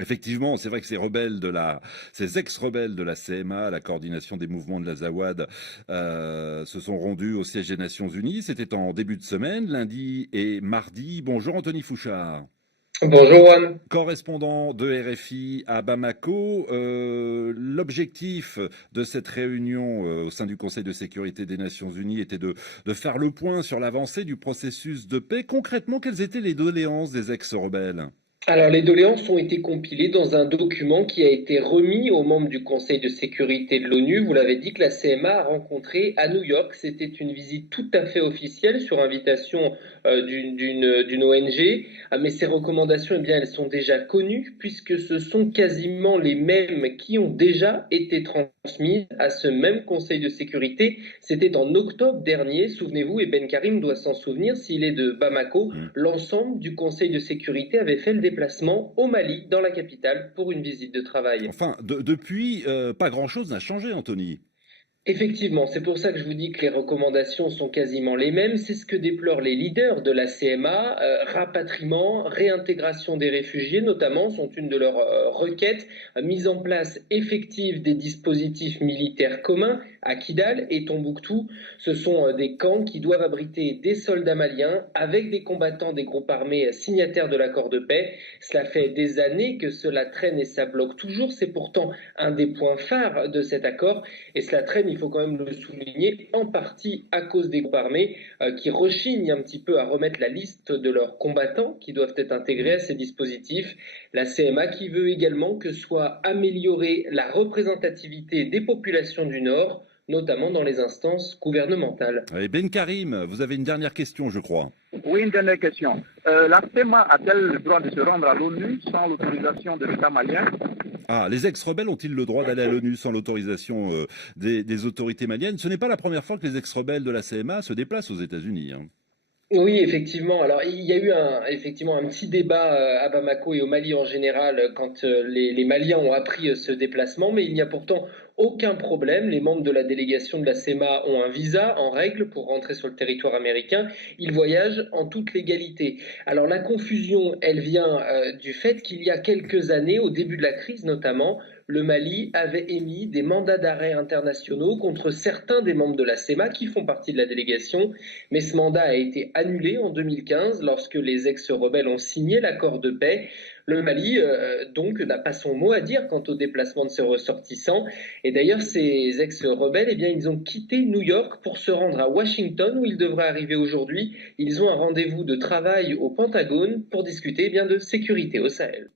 Effectivement, c'est vrai que ces ex-rebelles de la CMA, la coordination des mouvements de l'Azawad, se sont rendus au siège des Nations Unies. C'était en début de semaine, lundi et mardi. Bonjour Anthony Fouchard. Bonjour Juan. Correspondant de RFI à Bamako, l'objectif de cette réunion au sein du Conseil de sécurité des Nations Unies était de faire le point sur l'avancée du processus de paix. Concrètement, quelles étaient les doléances des ex-rebelles? Alors, les doléances ont été compilées dans un document qui a été remis aux membres du Conseil de sécurité de l'ONU. Vous l'avez dit que la CMA a rencontré à New York. C'était une visite tout à fait officielle sur invitation d'une ONG. Mais ces recommandations, eh bien, elles sont déjà connues puisque ce sont quasiment les mêmes qui ont déjà été transmises à ce même Conseil de sécurité. C'était en octobre dernier, souvenez-vous, et Ben Karim doit s'en souvenir s'il est de Bamako. Hmm. L'ensemble du Conseil de sécurité avait fait le déplacement au Mali, dans la capitale, pour une visite de travail. Enfin, depuis, pas grand-chose n'a changé, Anthony. Effectivement, c'est pour ça que je vous dis que les recommandations sont quasiment les mêmes. C'est ce que déplorent les leaders de la CMA. Rapatriement, réintégration des réfugiés, notamment, sont une de leurs requêtes. Mise en place effective des dispositifs militaires communs à Kidal et Tombouctou. Ce sont des camps qui doivent abriter des soldats maliens avec des combattants des groupes armés signataires de l'accord de paix. Cela fait des années que cela traîne et ça bloque toujours. C'est pourtant un des points phares de cet accord. Et cela traîne, il faut quand même le souligner, en partie à cause des groupes armés qui rechignent un petit peu à remettre la liste de leurs combattants qui doivent être intégrés à ces dispositifs. La CMA qui veut également que soit améliorée la représentativité des populations du Nord, notamment dans les instances gouvernementales. Allez, Ben Karim, vous avez une dernière question, je crois. Oui, une dernière question. La CEMA a-t-elle le droit de se rendre à l'ONU sans l'autorisation de l'État malien? Ah, les ex-rebelles ont-ils le droit d'aller à l'ONU sans l'autorisation des autorités maliennes? Ce n'est pas la première fois que les ex-rebelles de la CMA se déplacent aux États-Unis, hein. Oui, effectivement. Alors, il y a eu effectivement un petit débat à Bamako et au Mali en général quand les Maliens ont appris ce déplacement, mais il n'y a pourtant aucun problème. Les membres de la délégation de la CEMA ont un visa en règle pour rentrer sur le territoire américain. Ils voyagent en toute légalité. Alors, la confusion, elle vient du fait qu'il y a quelques années, au début de la crise notamment, le Mali avait émis des mandats d'arrêt internationaux contre certains des membres de la CEMA qui font partie de la délégation, mais ce mandat a été annulé en 2015 lorsque les ex-rebelles ont signé l'accord de paix. Le Mali, donc, n'a pas son mot à dire quant au déplacement de ses ressortissants. Et d'ailleurs, ces ex-rebelles, eh bien, ils ont quitté New York pour se rendre à Washington, où ils devraient arriver aujourd'hui. Ils ont un rendez-vous de travail au Pentagone pour discuter eh bien, de sécurité au Sahel.